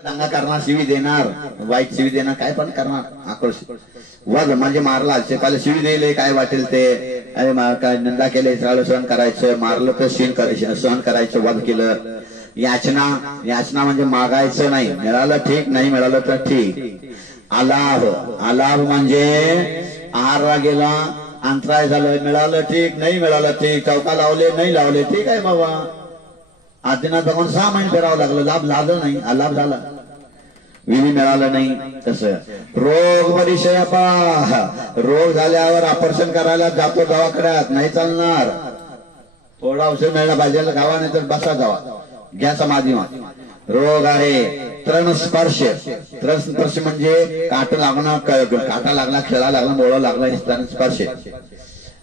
दंगा करणार, शिवी देणार, वाईट शिवी देणार, काय पण करणार. आक्रोश वध म्हणजे मारला, शेपाला शिवी दिले काय वाटेल ते, अरे काय निंदा केले सहन करायचं, मारलं तर सहन करायचं, वध केलं. याचना, याचना म्हणजे मागायचं नाही, मिळालं ठीक, नाही मिळालं तर ठीक. आलाभ, आलाभ म्हणजे आहारला गेला, अंतराय झालं, मिळालं ठीक, नाही मिळालं ठीक, चौका लावले नाही लावले ठीक आहे बाबा. आदिनाथ भगवान 6 महिने फिरावं लागलं, लाभ झालं नाही, अलाभ झाला, विधी मिळालं नाही. तसं रोग परिचय, रोग झाल्यावर ऑपरेशन करायला जातो दवाखान्यात, नाही चालणार, थोडा औषध मिळायला पाहिजे, गावा नाही तर बसा जावा, घ्या समाधी. रोग आहे तृण स्पर्श, तृण स्पर्श म्हणजे काटा लागणं, काटा लागला, खेळा लागला, मोळ लागला, हे तृण स्पर्श.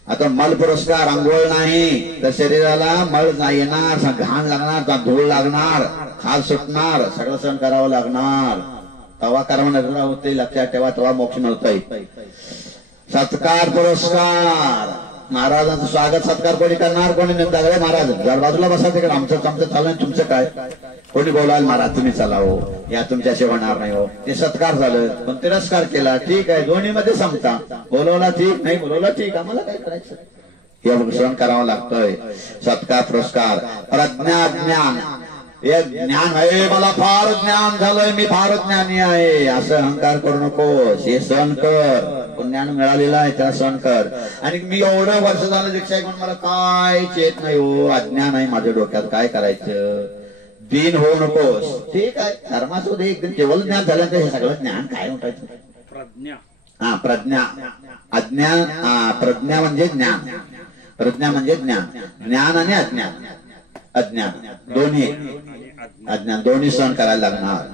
आता मल पुरस्कार, अंघोळ नाही तर शरीराला मळ नाही येणार, घाण लागणार, धूळ लागणार, खाल सुटणार, सगळं सहन करावं लागणार. तवा कर्म नजर होते, लक्षात ठेवा, तेव्हा मोक्ष मिळतोय. सत्कार पुरस्कार, महाराजांचं स्वागत सत्कार कोणी करणार, कोणी निंदा. महाराज जर बाजूला बसा, तिकडे आमचं चालू आहे, तुमचं काय, कोणी बोलायला महाराज तुम्ही चला हो, या तुमच्याशी होणार नाही हो, ते सत्कार झालं. पण तिरस्कार केला ठीक आहे, दोन्ही मध्ये समता, बोलवला ठीक, नाही बोलवला ठीक, आम्हाला काय करायचं, हे सहन करावं लागतोय. सत्कार पुरस्कार. प्रज्ञा ज्ञान, हे ज्ञान आहे, मला फार ज्ञान झालंय, मी फार ज्ञानी आहे, असं अहंकार करू नकोस, हे सहन कर, ज्ञान मिळालेलं आहे त्याला सहन कर. आणि मी एवढं वर्ष झालं दीक्षा घेऊन मला काय चेत नाही हो, अज्ञान आहे माझ्या डोक्यात, काय करायचं, दीन होऊ नकोस, ठीक आहे, धर्माचं दे, एकदम केवळ ज्ञान झालं तर हे सगळं ज्ञान काय उठायचं. प्रज्ञा, हा प्रज्ञा, अज्ञान, प्रज्ञा म्हणजे ज्ञान, प्रज्ञा म्हणजे ज्ञान, ज्ञान आणि अज्ञान, अज्ञान दोन्ही, अज्ञान दोन्ही सहन करायला लागणार.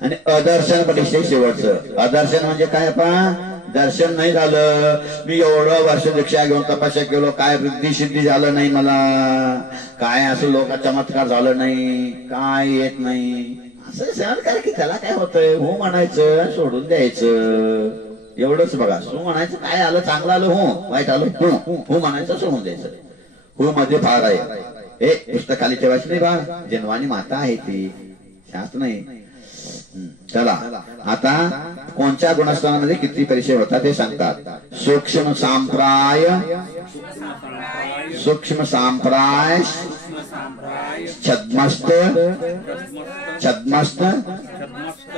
आणि अदर्शन परिचय शेवटचं. अदर्शन म्हणजे काय, आपण दर्शन नाही झालं, मी एवढं वर्ष दीक्षा घेऊन तपस्या केलो, काय वृद्धी सिद्धी झालं नाही मला, काय असं लोक चमत्कार झालं नाही, काय येत नाही, असं सहन करा की त्याला काय होतंय, हो म्हणायचं, सोडून द्यायचं, एवढंच बघा. हो म्हणायचं, काय आलं चांगलं आलं हो, वाईट आलं हो म्हणायचं, सोडून द्यायचं. हो मध्ये फार आहे, हे पुस्तक खाली ठेवायचं नाही बा, जन्मानी माता आहे ती, शास्त्र नाही. चला आता कोणत्या गुणस्थानामध्ये किती परिचय होतात ते सांगतात. सूक्ष्म सांप्राय, सूक्ष्म सांप्राय, छद्मस्त, छद्मस्त,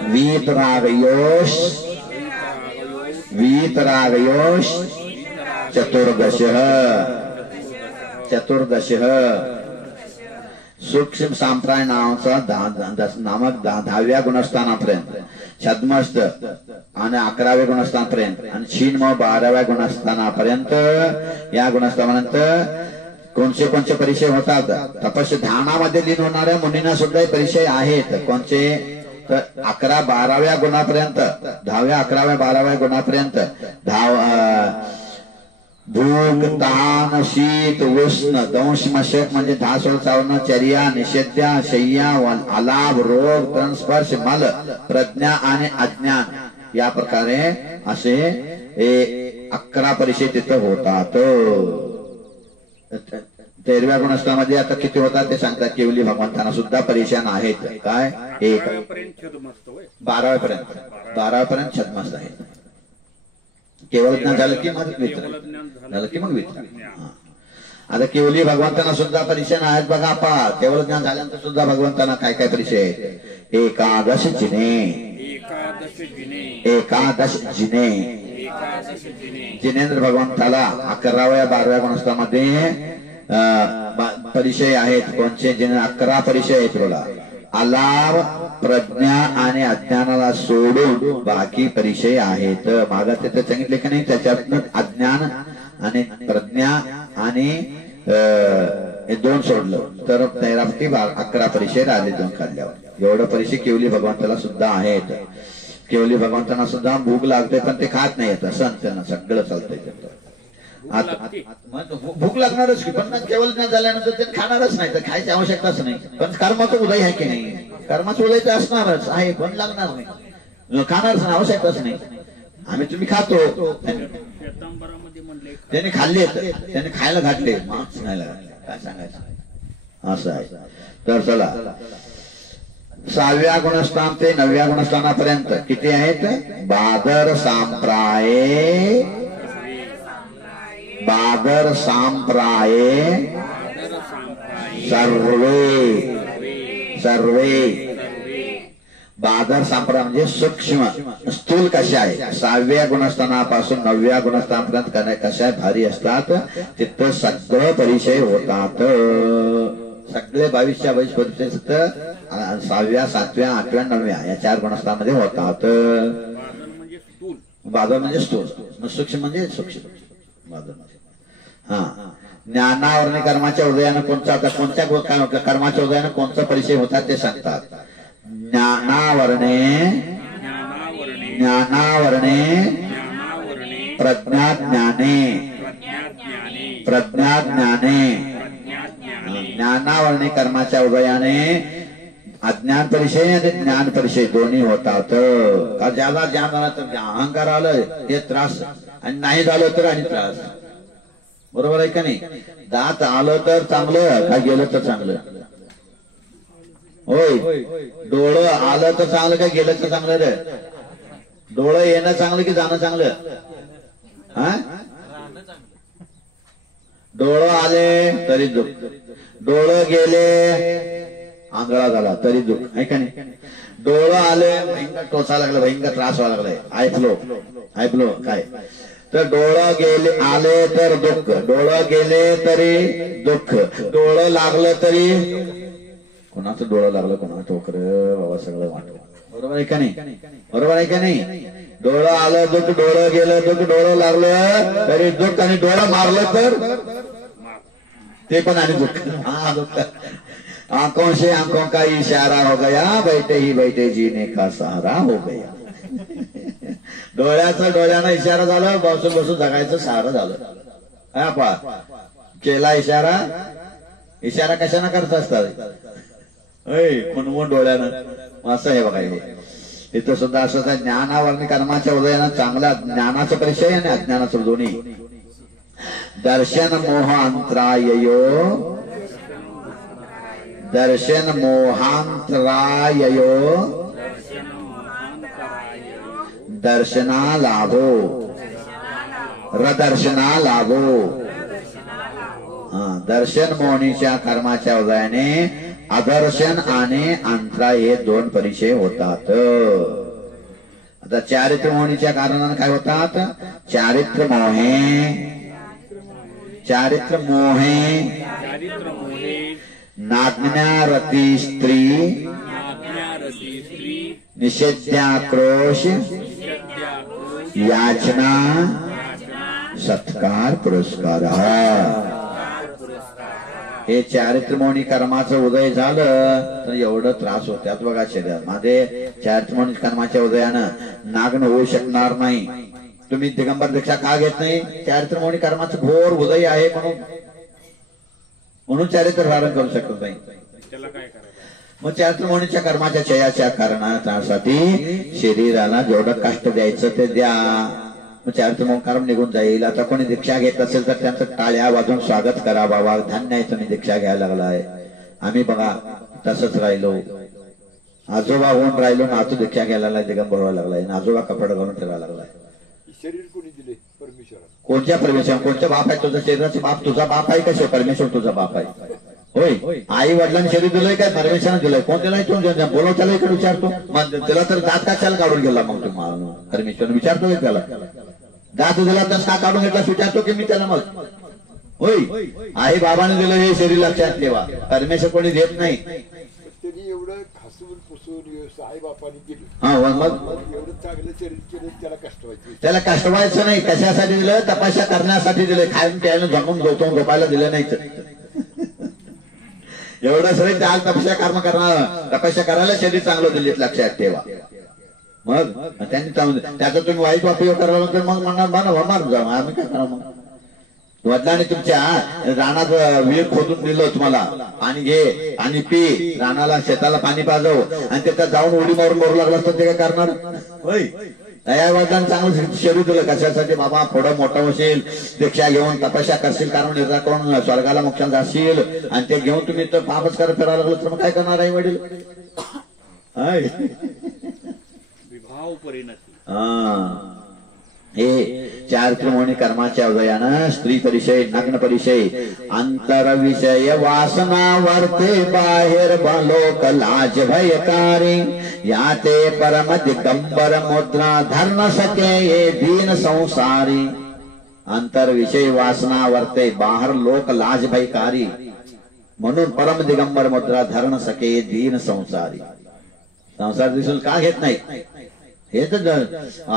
वीतरागयोष, वीतरागयोष, चतुर्दश, चतुर्दश. सूक्ष्म सांप्राय नावाचा नामक 10व्या गुणस्थानापर्यंत, छद्मस्त आणि 11व्या गुणस्थानापर्यंत, आणि छीन मग 12व्या गुणस्थानापर्यंत, या गुणस्थानापर्यंत कोणते कोणते परिचय होतात. तपस्या ध्यानामध्ये लीन होणाऱ्या मुनींना सुद्धा परिचय आहेत. कोणते तर 11, 12व्या गुणापर्यंत, 10व्या, 11व्या, 12व्या गुणापर्यंत भूक, तान, शीत, उष्ण, दंश, मशक म्हणजे धासोळ चावणं, चर्या, निषेध्या, शय्या, अलाभ, रोग, तृण स्पर्श, मल, प्रज्ञा आणि अज्ञान, या प्रकारे असे 11 परिचय तिथं होतात. 13व्या गुणस्थानामध्ये आता किती होतात ते सांगतात. केवली भगवंतांना सुद्धा परिचय आहेत. काय 12व्यापर्यंत छद्मस्त आहे. केवळ ज्ञान झालं की मग मित्र झालं की मग मित्र. आता केवली भगवंतांना सुद्धा परिचय आहेत बघा. आपा केवळ ज्ञान झाल्यानंतर सुद्धा भगवंतांना काय काय परिचय आहेत. 11 जिने, 11 जिने, जिनेंद्र भगवंताला 11व्या 12व्या गुणस्थानामध्ये परिचय आहेत. कोणते जिने 11 परिचय आहेत बोला. अलाभ, प्रज्ञा आणि अज्ञानाला सोडून बाकी परिचय आहेत. मागा तिथे सांगितले की नाही, त्याच्यातून अज्ञान आणि प्रज्ञा आणि हे 2 सोडलं तर 11 परिचय राहिले 2 काढल्यावर. एवढं परिचय केवली भगवंताला सुद्धा आहेत. केवली भगवंतांना सुद्धा भूक लागते पण ते खात नाही. असं त्यांना सगळं चालतंय. भूक लागणारच की, पण केवळ ज्ञान झाल्यानंतर ते खाणारच नाही, तर खायची आवश्यकताच नाही. पण कर्माचं उदय आहे की नाही, कर्माचं उदय तर असणारच आहे, पण लागणार नाही, खाणारच नाही, आवश्यकताच नाही. आम्ही तुम्ही खातो, त्याने खाल्ले, त्याने खायला घातले, मार्क्स नाही घातले, काय सांगायचं असं आहे. तर चला 6व्या गुणस्थान ते 9व्या गुणस्थानापर्यंत किती आहेत? बादर सांप्राये, बादर सांप्राये सर्वे, सर्वे. बादर सांप्राय म्हणजे सूक्ष्म स्थूल कशा आहे, 6व्या गुणस्थानापासून 9व्या गुणस्थानापर्यंत कशा आहे भारी असतात, तिथं सगळं परिचय होतात. सगळे 22च्या 22 परिचय 6व्या 7व्या 8व्या 9व्या या 4 गुणस्थानामध्ये होतात. बादर म्हणजे स्थूल, सूक्ष्म म्हणजे सूक्ष्म. बादर हा ज्ञानावरणे कर्माच्या उदयानं कोणता, आता कोणत्या कर्माच्या उदयानं कोणता परिचय होतात ते सांगतात. ज्ञानावरणे, ज्ञानावरणे प्रज्ञाज्ञाने, प्रज्ञाज्ञाने. ज्ञानावरणे कर्माच्या उदयाने अज्ञान परिचय आणि ज्ञान परिचय दोन्ही होतात. ज्याला ज्ञान झालं तर अहंकार आलं हे त्रास, आणि नाही झालं तर आणि त्रास. बरोबर आहे का नाही? दात आलं तर चांगलं, का गेलं तर चांगलं? होय. डोळं आलं तर चांगलं का गेलं तर चांगलं रे? डोळं येणं चांगलं की जाणं चांगलं? हा, डोळं आले तरी दुःख, डोळं गेले आंधळा झाला तरी दुःख आहे का नाही? डोळं आले भयंकर टोचा लागला, भयंकर त्रास व्हायला लागलाय, ऐकलो ऐकलो काय तर डोळं गेले आले तर दुःख, डोळं गेले तरी दुःख, डोळं लागलं तरी कोणाचं डोळं लागलं कोणाचं ठोकर बाबा सगळं वाटलं. बरोबर आहे का नाही? बरोबर आहे का नाही? डोळं आलं दुःख, डोळं गेलं दुःख, डोळं लागलं तरी दुःख, आणि डोळं मारलं तर ते पण आणि दुःख. हा दुःख. आंखों से आंखों का इशारा हो गया, बैठे ही बैठे जीने का सहारा हो गया. डोळ्याचा डोळ्यानं इशारा झाला, बसून बसून जगायचं सहारा झालं. हा पा केला इशारा, इशारा कशाने करत असतात? खुणवून डोळ्यानं. असं आहे बघा हे. इथं सुद्धा असं ज्ञानावरणी कर्माच्या उदयानं चांगल्या ज्ञानाचा परिचय आणि अज्ञानाचं दोन्ही. दर्शन मोह अंतराययो, दर्शन मोहांतराययो दर्शना लाभो, रदर्शना लाभो. दर्शन मोहनीच्या कर्माच्या उदयाने अदर्शन आणि अंतरा हे 2 परिचय होतात. आता चारित्र मोहनीच्या कारणाने काय होतात? चारित्र मोहे, चारित्र मोहे नाज्ञारती स्त्री, निषेध्याक्रोश, याचना, सत्कार, पुरस्कार. हे चारित्रमोहनी कर्माचं उदय झालं तर एवढं त्रास होत्यात बघा शरीरामध्ये. चारित्रमोहनी कर्माच्या उदयानं नागण होऊ शकणार नाही. तुम्ही दिगंबर दीक्षा का घेत नाही? चारित्रमोहनी कर्माचं घोर उदय आहे म्हणून चारित्र धारण करू शकत नाही. मग चारित्रमोहनीच्या कर्माच्या चयाच्या कारणासाठी शरीराला जेवढं कष्ट द्यायचं ते द्या. चारित्रमोहन कर्म निघून जाईल. आता कोणी दीक्षा घेत असेल तर त्यांचं टाळ्या वाजून स्वागत करा. बाबा धन्य आहे तुम्ही दीक्षा घ्यायला लागलाय. आम्ही बघा तसंच राहिलो, आजोबा होऊन राहिलो, नातू दीक्षा घ्यायला दिगंबर व्हायला लागलाय, आजोबा कपडा घालून ठेवायला लागलाय. शरीर कोणी दिले? परमेश्वर. कोणत्या परमेश्वर? कोणत्या बाप आहे? तुझा शरीराचा बाप तुझा बाप आहे का? परमेश्वर तुझा बाप आहे. होय. आई वडिलांनी शरीर दिलंय काय? परमेश्वराने दिलंय. कोण दिलाय? तो बोलव त्याला इकडे विचारतो. मग त्याला तर दात का त्याला काढून गेला? मग तुम्हाला परमेश्वर विचारतो त्याला दात दिला तर का काढून घेतला विचारतो की मी त्याला? मग होय आई बाबाने दिलं हे शरीर लक्षात ठेवा. परमेश्वर कोणी देत नाही. त्यांनी एवढं घासून पुसून आई बापाने दिलं. हा मग एवढं चांगलं शरीर केलं, त्याला कष्ट व्हायचं? त्याला कष्ट व्हायचं नाही. कशासाठी दिलं? तपस्या करण्यासाठी दिलं. खाऊन प्यायला जमून झोपायला दिलं नाही. एवढं सगळं त्या तपस्या कर्म करणार, तपस्या करायला शरीर चांगलं दिले लक्षात ठेवा. मग त्यांनी त्याचा तुम्ही वाईट उपयोग करायला तर मग म्हणणार जाऊ आम्ही काय करा? मग वडिलांनी तुमच्या रानात विहीर खोदून दिलं तुम्हाला, पाणी घे आणि पी, रानाला शेताला पाणी पाजव, आणि त्याच्यात जाऊन उडी मारून मरू लागला तर ते काय करणार? होय. या वडिलांनी चांगलं शरीर दिलं कशासाठी? बाबा थोडं मोठं होशील, दीक्षा घेऊन तपस्या करशील, कारण निर्धार करून स्वर्गाला मोक्षाला जाशील, आणि ते घेऊन तुम्ही तर पापच करत फिरायला लागलं तर मग काय करणार आहे वडील? हाय. विभाव परिणती. हा. हे चार त्रिमोणी कर्माच्या उदयानं स्त्री परिचय, नग्न परिचय, अंतर विषय वासना वर्ते, बाहेर लोक लाज भयकारी, याते परम दिगंबर मुद्रा, धर न सके ये दीन संसारी. अंतर विषय वासना वर्ते, बाहेर लोक लाज भयकारी, म्हणून परम दिगंबर मुद्रा धर न सके दीन संसारी. संसार दिसून का घेत नाही हे तर